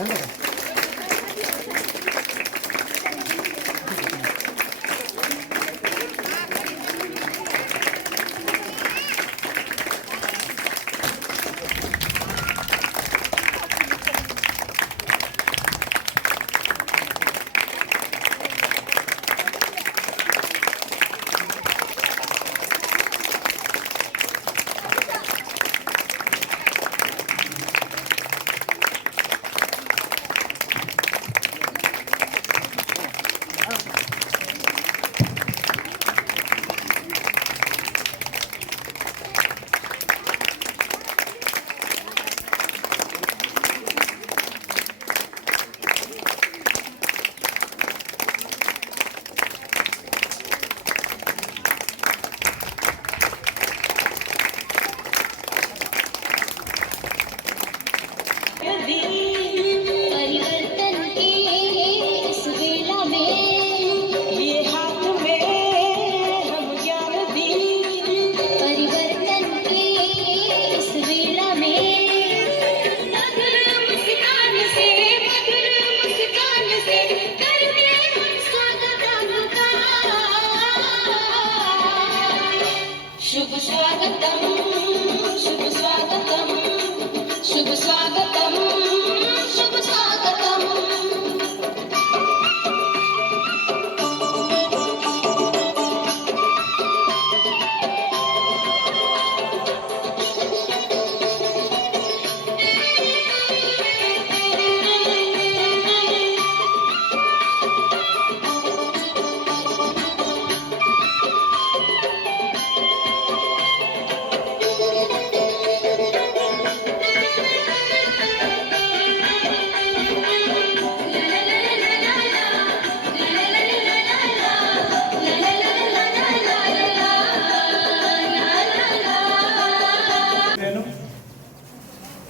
Yeah.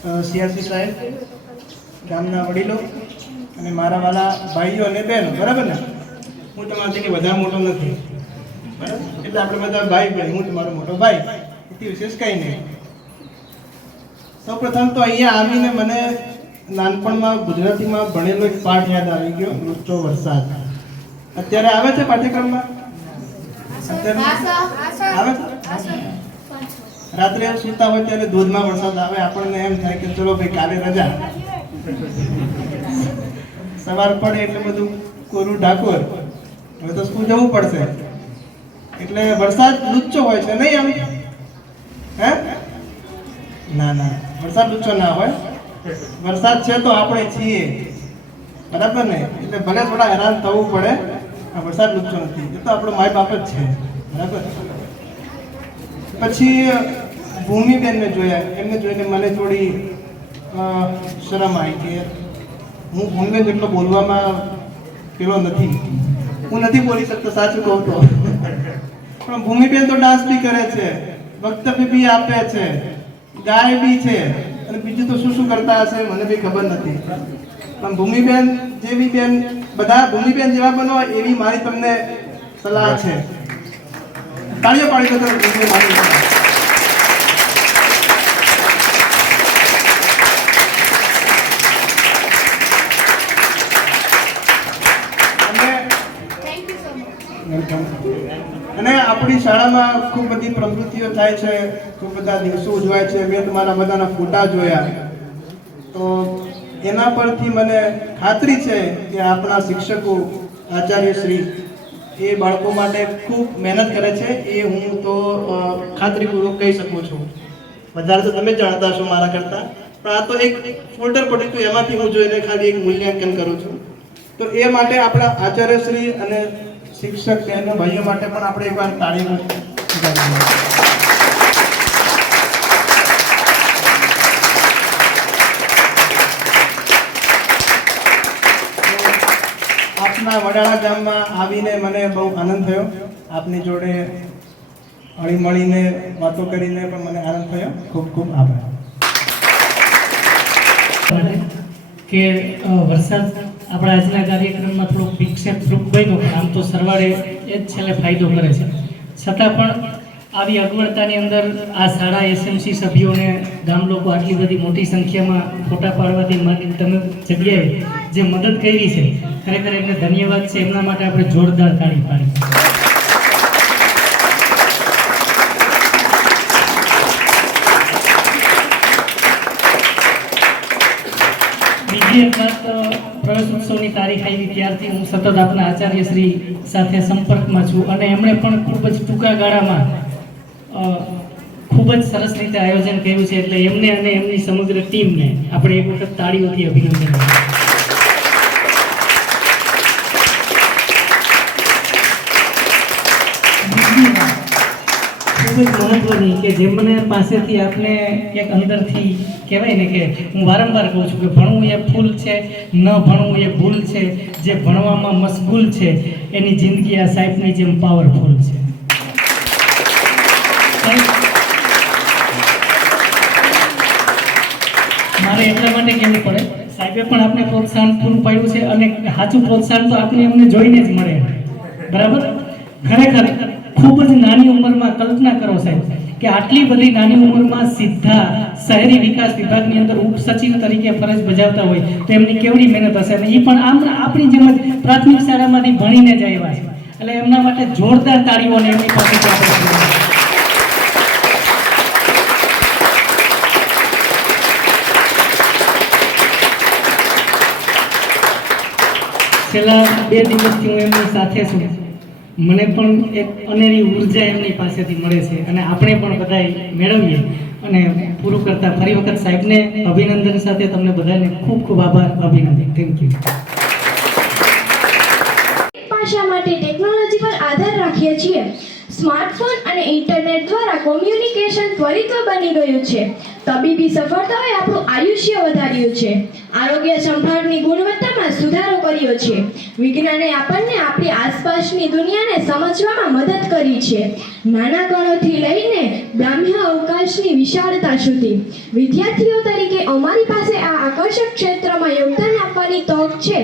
સિયાસી સાહેબ ગામના વડીલો અને મારા વાલા ભાઈઓ અને બહેનો બરાબર ને? હું તમારાથી વધારે મોટો નથી. બરાબર? એટલે આપણે બધા ભાઈ ભાઈ હું તમારો મોટો ભાઈ. એથી વિશેષ કંઈ નહીં. સૌપ્રથમ તો અહીંયા આવીને મને નાનપણમાં ગુજરાતીમાં ભણેલો એક પાઠ યાદ આવી ગયો લુચ્ચો વરસાદ અત્યારે આવે છે પાઠ્યક્રમમાં? આવે? છે રાત્રે સૂતા હોય ત્યારે ધોધમાં વરસાદ આવે, આપણને એમ થાય કે ચલો ભાઈ, કાલે રજા. સવાર પડે એટલે બધું કોરું ઢાકોર. હવે તો સ્કૂલ જવું પડશે. એટલે વરસાદ લુચ્ચો હોય છે, નહીં આમ? હે? ના ના, વરસાદ લુચ્ચો ના હોય. વરસાદ છે તો આપણે છીએ. બરાબર ને? એટલે ભલે થોડા હેરાન થવું પડે વરસાદ લુચ્ચો નથી. એ તો આપણો માય બાપ જ છે. બરાબર? પછી ભૂમિબેનને જોયા. એમને જોઈને મને થોડી શરમ આવી કે હું ભૂમિબેન જેટલો બોલવામાં પેલો નથી. હું નથી બોલી શકતો, સાચું કહું તો. પણ ભૂમિબેન તો ડાન્સ બી કરે છે, વક્તવ્ય બી આપે છે, ગાય બી છે, અને બીજું તો શું શું કરતા હશે મને બી ખબર નથી. પણ ભૂમિબેન જેવી બેન, બધા ભૂમિબેન જેવા બનો એવી મારી તમને સલાહ છે. તાળીઓ પાડી દો તો ભૂમિબેન મારી સલાહ. અને Welcome. અને આપણી શાળામાં ખૂબ બધી પ્રવૃત્તિઓ થાય છે, ખૂબ બધા દિવસો ઉજવાય છે. મેં તમારા બધાના ફોટા જોયા. તો એના પરથી મને ખાતરી છે કે આપણા શિક્ષકો આચાર્યશ્રી એ બાળકો માટે ખૂબ મહેનત કરે છે. એ હું તો ખાતરીપૂર્વક કહી શકું છું. વધારે તો તમે જાણતા છો મારા કરતાં. પણ આ તો એક ફોલ્ડર પડ્યું એમાંથી હું જોઈને ખાલી એક મૂલ્યાંકન કરું છું. તો એ માટે આપણા આચાર્યશ્રી અને શિક્ષક બહેનો, ભાઈઓ માટે પણ આપણે એકવાર તાળીઓ. આપના વડાળા ગામમાં આવીને મને બહુ આનંદ થયો. આપની જોડે હળી મળીને વાતો કરીને પણ મને આનંદ થયો. ખૂબ ખૂબ આભાર. કે વરસાદ આપણા આજના કાર્યક્રમમાં થોડુંક વિક્ષેપ રૂપ બન્યો, પણ આમ તો સરવાળે એ જ છેલ્લે ફાયદો કરે છે. છતાં પણ આવી અગવડતાની અંદર આ શાળા એસએમસી સભ્યોને ગામ લોકો આટલી બધી મોટી સંખ્યામાં ફોટા પાડવાથી માની તમે જગ્યાએ જે મદદ કરી છે, ખરેખર એમને ધન્યવાદ છે. એમના માટે આપણે જોરદાર તાળી પાડી. બીજી એક વાત પ્રવેશ ઉત્સવની તારીખ આવી ત્યારથી હું સતત આપના આચાર્ય શ્રી સાથે સંપર્કમાં છું અને એમણે પણ ખૂબ જ ટૂંકા ગાળામાં ખૂબ જ સરસ રીતે આયોજન કર્યું છે એટલે એમને અને એમની સમગ્ર ટીમને આપણે એક વખત તાળીઓથી અભિનંદન આપીએ. બીજી વાત, ખૂબ મહત્વની કે જેમને પાસેથી આપને એક અંદરથી કહેવાય ને કે હું વારંવાર કહું છું કે ભણવું એ ફૂલ છે, ન ભણવું એ ભૂલ છે, જે ભણવામાં મશગુલ છે, એની જિંદગી આ સાહેબની જેમ પાવરફુલ છે. મારે એટલા માટે કહેવું પડે, સાહેબે પણ આપણે પ્રોત્સાહન પૂરું પાડ્યું છે અને સાચું પ્રોત્સાહન તો આપણે એમને જોઈને જ મળે. બરાબર? ખરેખર. ખૂબ જ નાની ઉંમરમાં કલ્પના કરો સાહેબ કે આટલી બધી નાની ઉંમરમાં સીધા શહેરી વિકાસ વિભાગની અંદર ઉપસચિવ તરીકે ફરજ બજાવતા હોય તો એમની કેવડી મહેનત હશે? અને એ પણ આમ આપણી જેમ જ પ્રાથમિક શાળામાંથી ભણીને જ આવ્યા છે. એટલે એમના માટે જોરદાર તાળીઓને એમની પાસે છેલ્લા બે દિવસથી હું એમની સાથે છું. મને પણ એક અનેરી ઊર્જા એમની પાસેથી મળે છે અને આપણે પણ બધાએ મેળવીએ. અને પૂરું કરતા ફરી વખત સાહેબને અભિનંદન સાથે તમને બધાને ખૂબ ખૂબ આભાર, અભિનંદન. થેન્ક યુ ભાષા માટે ટેકનોલોજી પર આધાર રાખીએ છીએ. સ્માર્ટફોન અને ઇન્ટરનેટ દ્વારા કોમ્યુનિકેશન ત્વરિત બની ગયું છે. તબીબી સફળતાએ આપણું આયુષ્ય વધાર્યું છે. આરોગ્ય સંભાળની ગુણવત્તામાં સુધારો કર્યો છે. વિજ્ઞાને આપણને આપણી આસપાસની દુનિયાને સમજવામાં મદદ કરી છે. નાના કણોથી લઈને બ્રાહ્મ્ય અવકાશની વિશાળતા સુધી. વિદ્યાર્થીઓ તરીકે અમારી પાસે આ આકર્ષક ક્ષેત્રમાં યોગદાન આપવાની તક છે.